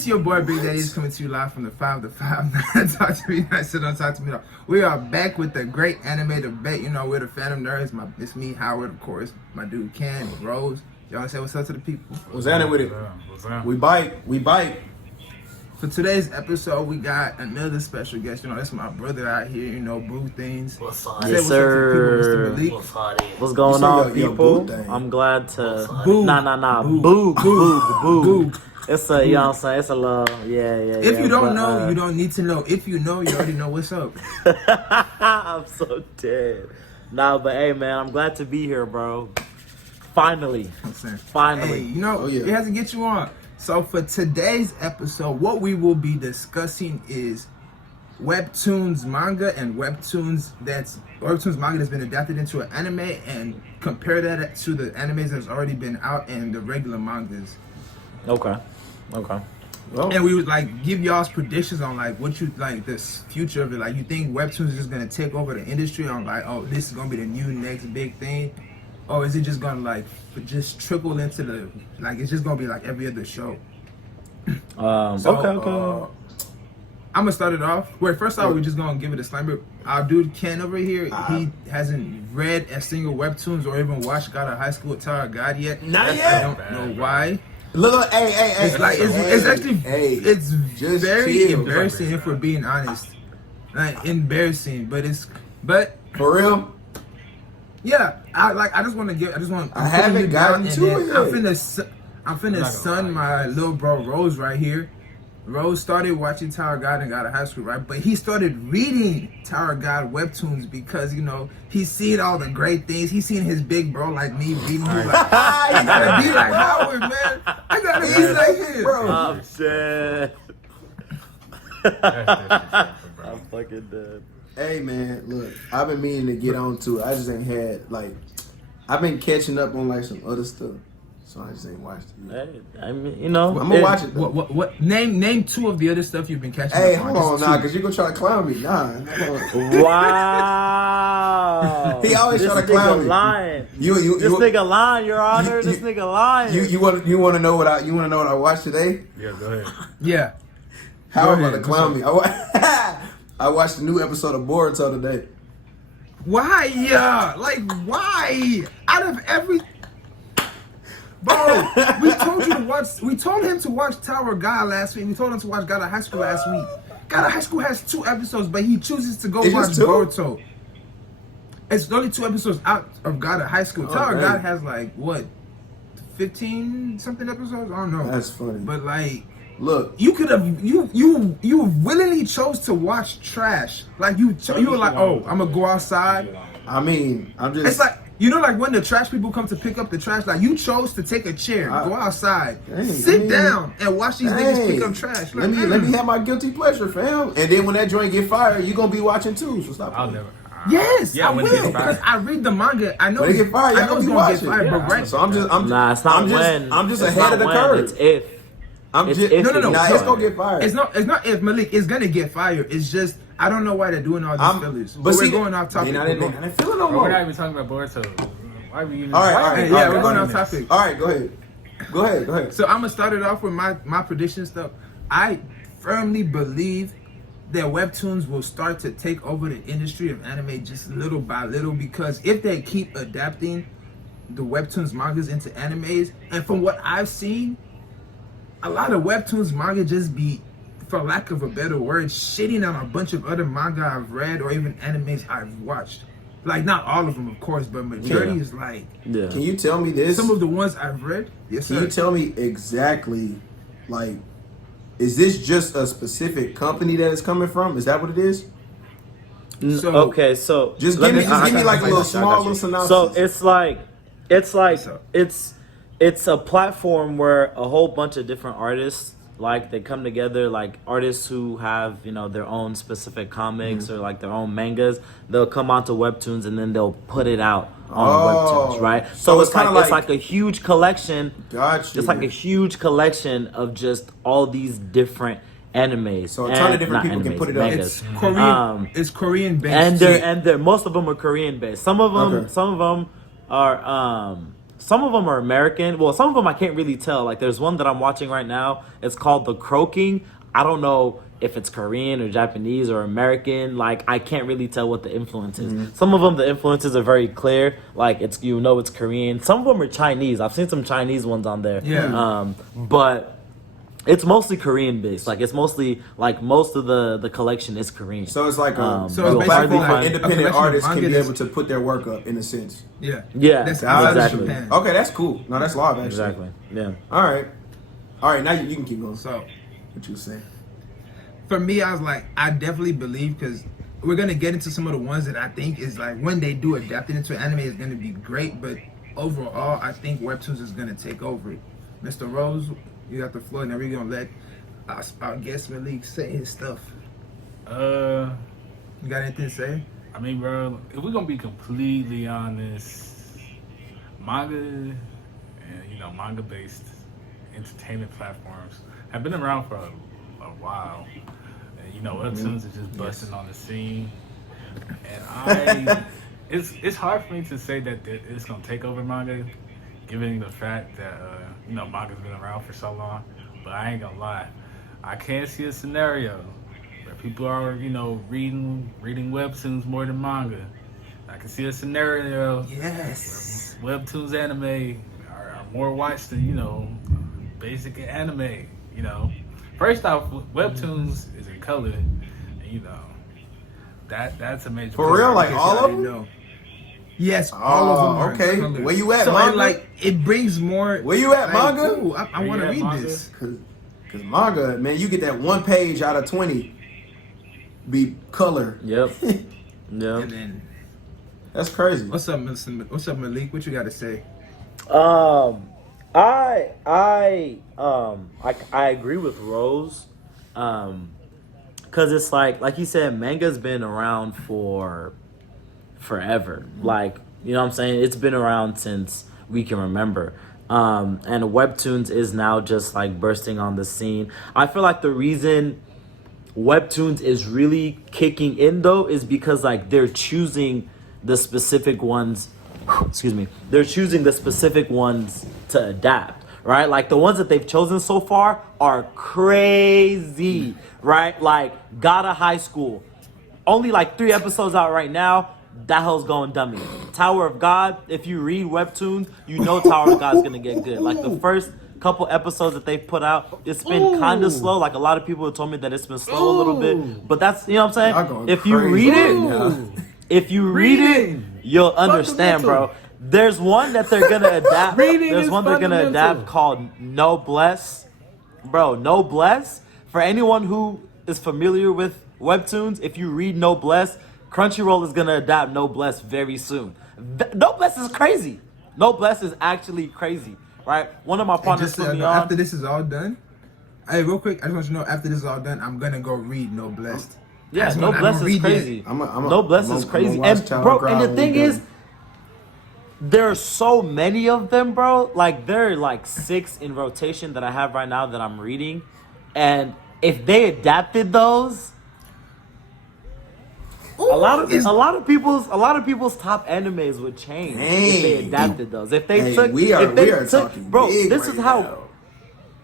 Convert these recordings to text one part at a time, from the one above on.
It's your boy Big Daddy's coming to you live from the 5 to 5. Talk to me, I sit on Talk to Me. We are back with the great anime debate. You know, we're the Phantom Nerds. It's me, Howard, of course. My dude Ken, Rose. Y'all say what's up to the people. What's happening with it? We bite. For today's episode, we got another special guest. You know, that's my brother out here. You know, Boo Things. What's up? Yes, sir. What's going on, people? I'm glad to. Boo. Nah. Boo. Boo. It's a, you know what I'm saying? It's a love. Yeah. If you don't know, you don't need to know. If you know, you already know what's up. I'm so dead. Nah, but hey, man, I'm glad to be here, bro. Finally. Hey, you know, it has to get you on. So for today's episode, what we will be discussing is Webtoons manga and Webtoons manga that's been adapted into an anime, and compare that to the animes that's already been out and the regular mangas. Okay. Well, and we would like give y'all's predictions on like what you like this future of it. Like, you think Webtoons is just gonna take over the industry on like, oh, this is gonna be the new next big thing? Or is it just gonna like just trickle into the like it's just gonna be like every other show? Okay. I'm gonna start it off. Wait, first off, we're just gonna give it a disclaimer. Our dude Ken over here, he hasn't read a single Webtoons or even watched God of High School with Tower of God yet. Not yet. I don't know why. Look, hey. It's just very chill. embarrassing if we're being honest. Like embarrassing, but For real? yeah, I haven't gotten to it yet. I'm finna son my little bro Rose right here. Rose started watching Tower of God and got a high school, right? But he started reading Tower of God webtoons because, you know, he's seen all the great things. He's seen his big bro like me reading. He's like, I gotta be like Howard, man. I gotta be like him, bro. I'm dead. I'm fucking dead. Hey, man, look, I've been meaning to get on to it. I just ain't had, like, I've been catching up on, like, some other stuff. So I just ain't watched it yet. Hey, I mean, you know. I'm gonna watch it, though. What? Name two of the other stuff you've been catching Hey, up on. hold on now, because you're gonna try to clown me. Nah. Wow. He always try to clown me. Lying. This nigga lying, Your Honor. This nigga lying. You want to know what I watched today? Yeah, go ahead. Yeah. How about to clown me? I watched a new episode of Boruto today. Why? Yeah. Like, why? Out of every... Bro, we told him to watch Tower of God last week. We told him to watch God of High School last week. God of High School has 2 episodes, but he chooses to go watch Boruto. It's only 2 episodes out of God of High School. Tower of God has like, what, 15 something episodes? I don't know. That's funny. But like, look, you could have you willingly chose to watch trash. Like you were like, oh, I'm gonna go outside. I mean, I'm just. It's like, you know, like when the trash people come to pick up the trash, like you chose to take a chair, go outside, sit down, and watch these niggas pick up trash. Like, let me have my guilty pleasure, fam. And then when that joint get fired, you gonna be watching too. So stop. I'll never. Yes, I will, because I read the manga. I know when they get fired, I know it's gonna get fired, but right. So I'm just it's ahead of the curve. It's if. No. It's gonna get fired. It's not if Malik is gonna get fired. It's just I don't know why they're doing all these fillers. But we're going off topic. I didn't feel it no more. We're not even talking about Boruto. Why are we even? All right. We're going off topic. All right, go ahead. So I'm gonna start it off with my prediction stuff. I firmly believe that Webtoons will start to take over the industry of anime just little by little, because if they keep adapting the Webtoons mangas into animes, and from what I've seen, a lot of Webtoons manga just be, for lack of a better word, shitting on a bunch of other manga I've read or even animes I've watched. Like, not all of them, of course, but majority is like... Yeah. Can you tell me this? Some of the ones I've read? Yes, sir. Can you tell me exactly, like, is this just a specific company that it's coming from? Is that what it is? So just give me like a little small synopsis. So it's a platform where a whole bunch of different artists, like, they come together, like artists who have, you know, their own specific comics or like their own mangas. They'll come onto Webtoons and then they'll put it out on Webtoons, right? So it's like a huge collection. Gotcha. It's like a huge collection of just all these different animes. So a ton of different people can put it up. It's Korean. It's Korean based. And they're most of them are Korean based. Some of them are some of them are American. Well, some of them I can't really tell. Like there's one that I'm watching right now. It's called The Croaking. I don't know if it's Korean or Japanese or American. Like I can't really tell what the influence is. Some of them, the influences are very clear. Like it's it's Korean. Some of them are Chinese. I've seen some Chinese ones on there. Yeah. But it's mostly Korean based. Like it's mostly like most of the collection is Korean. So it's like So it's a basically platform like where a independent collection of artists can manga be that's- able to put their work up in a sense. Yeah. Yeah, That's outside of exactly. Japan. Okay, that's cool. No, that's live actually. Exactly. Yeah. All right. Now you can keep going. So What you saying? for me, I was like, I definitely believe because we're gonna get into some of the ones that I think is like when they do adapt it into anime is gonna be great, but overall, I think Webtoons is gonna take over it. Mr. Rose, you got the floor, and then we're gonna let our guest Malik say his stuff. Uh, You got anything to say? I mean, bro, if we're gonna be completely honest, manga and manga-based entertainment platforms have been around for a while. And Webtoons is just busting on the scene, and it's hard for me to say that it's gonna take over manga, given the fact that manga's been around for so long. But I ain't gonna lie, I can't see a scenario where people are reading webtoons more than manga. I can see a scenario Yes. where webtoons anime are more watched than basic anime. First off, webtoons is in color, and that's a major. For real, like In case all y'all of didn't them? know. Yes, all of them are in okay. color. Where you at, so manga? it, like it brings more. Where you at, like, manga? ooh, I Where want to you at, read manga? this. Cause manga, man, you get that one page out of 20 be color. Yep. And Yep. then That's crazy. what's up, Malik? What you got to say? I agree with Rose, because it's like you said, manga's been around for forever. Like what I'm saying, it's been around since we can remember. And Webtoons is now just like bursting on the scene. I feel like the reason Webtoons is really kicking in though is because like they're choosing the specific ones. Excuse me. They're choosing the specific ones to adapt, right? Like the ones that they've chosen so far are crazy, right? Like Gotta High School, only like 3 episodes out right now. That hell's going dummy. Tower of God, if you read Webtoons, you know Tower of God's gonna get good. Like the first couple episodes that they've put out, it's been kind of slow. Like a lot of people have told me that it's been slow a little bit, but that's what I'm saying. Y'all going If you crazy read it, right now. if you read it, you'll understand, bro. There's one that they're gonna adapt. Reading There's is one they're gonna fundamental. adapt called Noblesse. Bro, Noblesse. For anyone who is familiar with Webtoons, if you read Noblesse, Crunchyroll is gonna adapt Noblesse very soon. Noblesse is crazy. Noblesse is actually crazy, right? One of my And partners just put me after on. this is all done, hey, real quick, I just want you to know after this is all done, I'm gonna go read No Blessed. Yeah, That's what I'm Noblesse gonna is read crazy. I'm a- Noblesse I'm is a- crazy. I'm a watch And Tower bro, of God and the when thing we is, done. there are so many of them, bro. Like there are like 6 in rotation that I have right now that I'm reading, and if they adapted those, a lot of people's top animes would change if they Dang. adapted those. If they Hey, took, we are if they talking took, bro. big This right is how. now.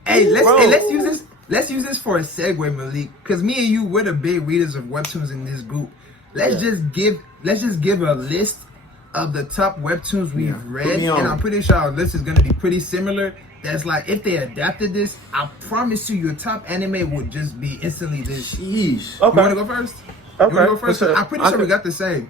Hey, Bro. let's use this. Let's use this for a segue, Malik. Because me and you, we're the big readers of webtoons in this group. Let's just give a list of the top webtoons we've Put read, me on. and I'm pretty sure our list is gonna be pretty similar. That's like if they adapted this, I promise you, your top anime would just be instantly this. You Sheesh. Okay. wanna go first? Okay. You wanna go first? For sure. I'm pretty sure Okay. we got the same.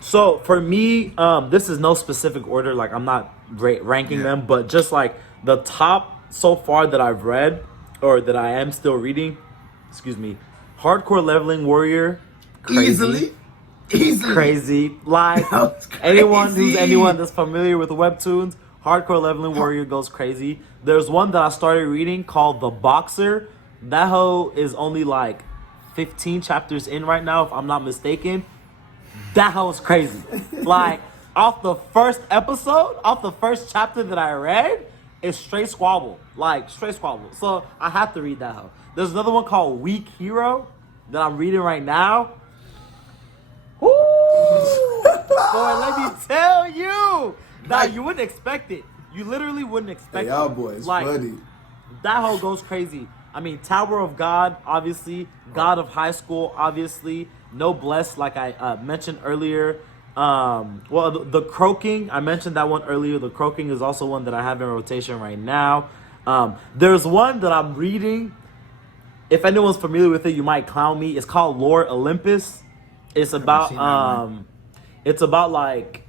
So for me, this is no specific order. Like I'm not ranking them, but just like the top so far that I've read or that I am still reading. Excuse me. Hardcore Leveling Warrior. Crazy. Easily. Crazy. Like That was anyone crazy. that's familiar with webtoons, Hardcore Leveling Warrior goes crazy. There's one that I started reading called The Boxer. That hoe is only like 15 chapters in right now, if I'm not mistaken. That hoe is crazy. Like off the first episode, off the first chapter that I read, it's straight squabble. Like straight squabble. So I have to read that hoe. There's another one called Weak Hero that I'm reading right now. Woo! Boy, let me tell you. Now you wouldn't expect it. You literally wouldn't expect y'all it. boys Like, funny. that whole goes crazy. I mean, Tower of God, obviously. God of High School, obviously. Noblesse, like I mentioned earlier. Well, the Croaking, I mentioned that one earlier. The Croaking is also one that I have in rotation right now. There's one that I'm reading. If anyone's familiar with it, you might clown me. It's called Lord Olympus. It's seen that about one. it's about like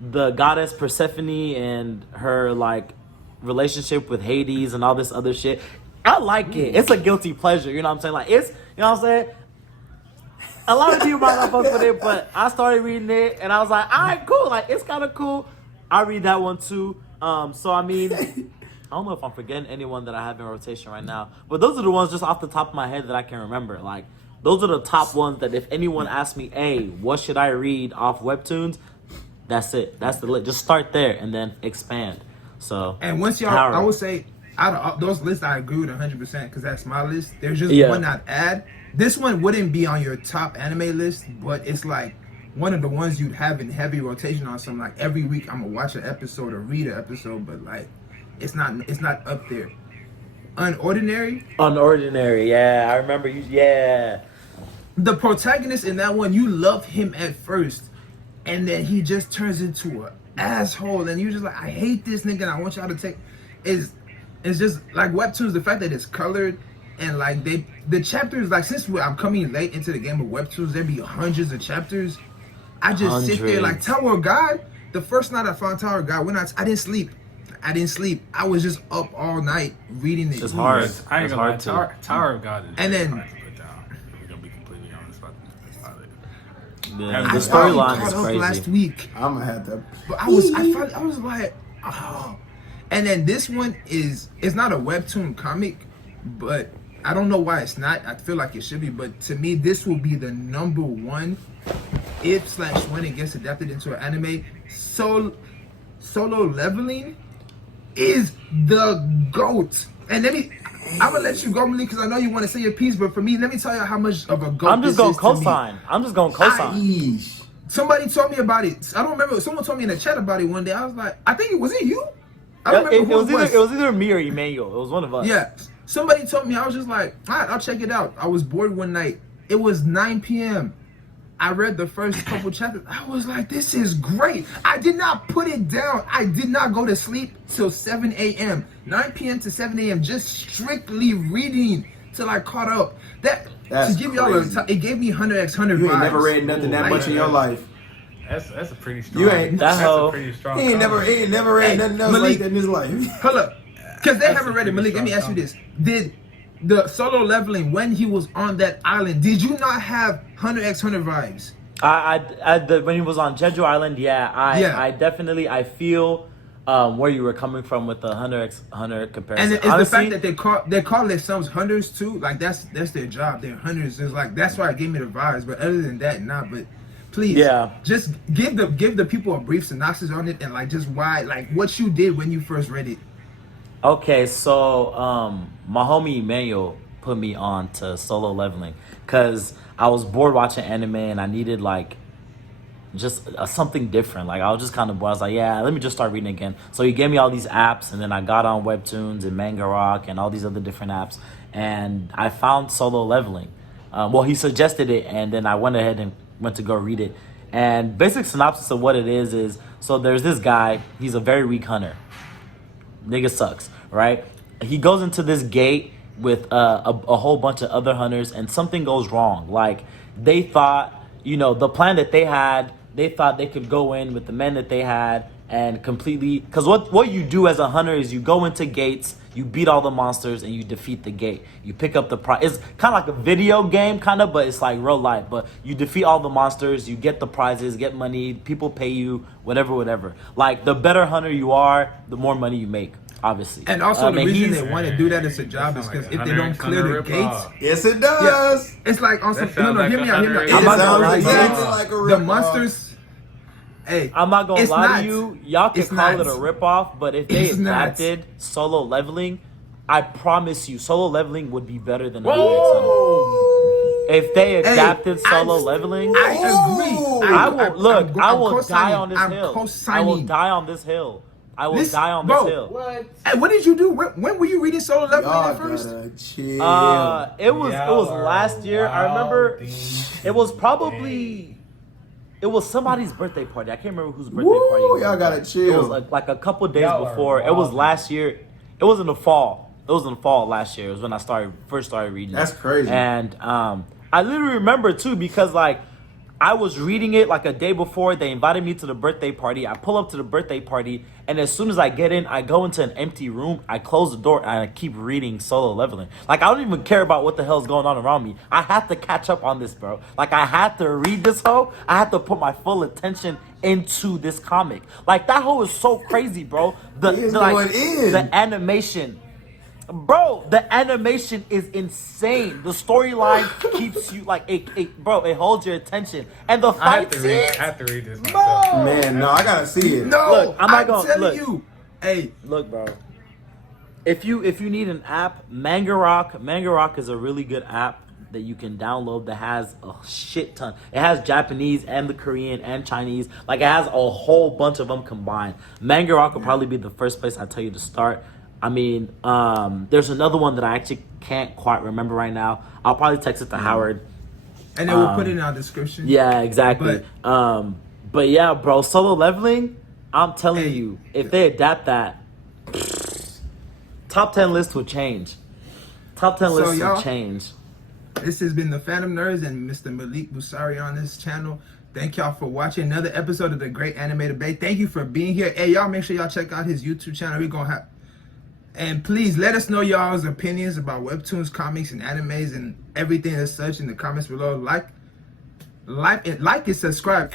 the goddess Persephone and her like relationship with Hades and all this other shit. I like it. It's a guilty pleasure. You know what I'm saying? Like it's, you know what I'm saying? A lot of people might not fuck with it, but I started reading it and I was like, all right, cool. Like it's kind of cool. I read that one too. So I mean, I don't know if I'm forgetting anyone that I have in rotation right now, but those are the ones just off the top of my head that I can remember. Like those are the top ones that if anyone asks me, hey, what should I read off Webtoons? That's it. That's the list. Just start there and then expand. So And once y'all, Power. I would say, out of those lists, I agree with 100% because that's my list. There's just Yeah. one I'd add. This one wouldn't be on your top anime list, but it's like one of the ones you'd have in heavy rotation on some. Like every week, I'm gonna watch an episode or read an episode, but like it's not up there. Unordinary. Unordinary. Yeah, I remember you. Yeah. The protagonist in that one, you love him at first, and then he just turns into an asshole, and you're just like, I hate this nigga, and I want y'all to take. It's just like Webtoons, the fact that it's colored, and like the chapters, like since I'm coming late into the game of Webtoons, there be hundreds of chapters. I just sit there like Tower of God. The first night I found Tower of God, I didn't sleep. I was just up all night reading it. It's hard. I ain't It's gonna lie. hard to. Tower of God is And very then- hard to put down. We're gonna be completely honest about it. Yeah, I the finally storyline caught is up crazy. last week. I'm gonna have to. But I was like, oh. And then this one it's not a webtoon comic, but I don't know why it's not. I feel like it should be, but to me, this will be the number one when it gets adapted into an anime. Solo Leveling is the GOAT. And I'm gonna let you go, Malik, because I know you want to say your piece, but for me, let me tell you how much of a GOAT I'm just this gonna is to me. co-sign. I'm just gonna co-sign. Yeesh. Somebody told me about it. I don't remember. Someone told me in the chat about it one day. I was like, I think was it you? I don't remember who it was. It was either me or Emmanuel. It was one of us. Yeah. Somebody told me. I was just like, all right, I'll check it out. I was bored one night. It was 9 p.m. I read the first couple chapters. I was like, this is great. I did not put it down. I did not go to sleep till 7 a.m. 9 p.m. to 7 a.m. just strictly reading till I caught up. That's to give y'all crazy. it gave me 100x100 You vibes. ain't never read nothing that Like, much in your life. That's a pretty strong. You ain't- That's That a pretty strong. He ain't never read Hey, nothing else Malik. like that in his life. Hold up. Because they That's haven't a read it. pretty Malik, let me strong ask you this. Did the Solo Leveling, when he was on that island, did you not have 100x100 vibes? When he was on Jeju Island, Yeah. I definitely feel where you were coming from with the 100x100 comparison. And it's Honestly, the fact that they call themselves hunters too. Like that's their job. They're hunters. It's like that's why it gave me the vibes. But other than that, not. But please, Yeah. just give the people a brief synopsis on it and like just why, like what you did when you first read it. Okay, so my homie Emmanuel put me on to Solo Leveling because I was bored watching anime and I needed like just something different. Like I was just kind of bored. I was like, yeah, let me just start reading again. So he gave me all these apps, and then I got on Webtoons and Manga Rock and all these other different apps, and I found Solo Leveling. Well, he suggested it, and then I went ahead and went to go read it. And basic synopsis of what it is so there's this guy. He's a very weak hunter. Nigga sucks, right? He goes into this gate with a whole bunch of other hunters, and something goes wrong. Like they thought, the plan that they had, they thought they could go in with the men that they had and completely. Because what you do as a hunter is you go into gates, you beat all the monsters, and you defeat the gate. You pick up the prize. It's kind of like a video game, kind of, but it's like real life. But you defeat all the monsters, you get the prizes, get money, people pay you, whatever. Like the better hunter you are, the more money you make. Obviously, And also the reason he's- they want to do that as a job is because if they don't clear the gates, Yes, it does. it's like on some. That sounds like Hear me a out. hundred- It I'm is not a gonna real lie, game. exactly like a The rip-off. monsters. Hey, I'm not gonna it's lie not. to you. Y'all can It's call not. it a ripoff, but if they It's not. adapted Solo Leveling, I promise you, Solo Leveling would be better than 100x100. Whoa! If they adapted I- Solo Leveling, I agree. I will die on this I'm hill. I will co-signing. die on this hill. I will Listen, die on bro, this hill. What? Hey, what did you do? When were you reading Solo Leveling Y'all at first? gotta chill. It was Y'all last year. I remember wilding it was probably it was somebody's birthday party. I can't remember whose birthday Woo, party. It was. y'all gotta It chill. was like a couple days Y'all are before. It was wilding. last year. It was in the fall. It was in the fall last year. It was when I first started reading. That's it. crazy. And I literally remember too because like I was reading it like a day before. They invited me to the birthday party. I pull up to the birthday party, and as soon as I get in, I go into an empty room. I close the door, and I keep reading Solo Leveling. Like, I don't even care about what the hell's going on around me. I have to catch up on this, bro. Like, I had to read this hoe. I had to put my full attention into this comic. Like, that hoe is so crazy, bro. It's going in. The animation. Bro, the animation is insane. The storyline keeps you like bro, it holds your attention. And the I fight have to read this Bro. myself. Man, no, I gotta see it. No, Look, I'm not I'm gonna- telling look. you. Hey, Look, bro. If you need an app, Manga Rock is a really good app that you can download that has a shit ton. It has Japanese and the Korean and Chinese. Like, it has a whole bunch of them combined. Manga Rock will probably be the first place I tell you to start. I mean, there's another one that I actually can't quite remember right now. I'll probably text it to Howard. and then we'll put it in our description. Yeah, exactly. But yeah, bro, Solo Leveling, I'm telling Hey. you, if they adapt that, top 10 list will change. Top 10 list will y'all- change. This has been the Phantom Nerds and Mr. Malik Busari on this channel. Thank y'all for watching another episode of the Great Anime Debate. Thank you for being here. Hey, y'all, make sure y'all check out his YouTube channel. We're gonna have, and please let us know y'all's opinions about webtoons, comics, and animes, and everything as such in the comments below. Like, and subscribe.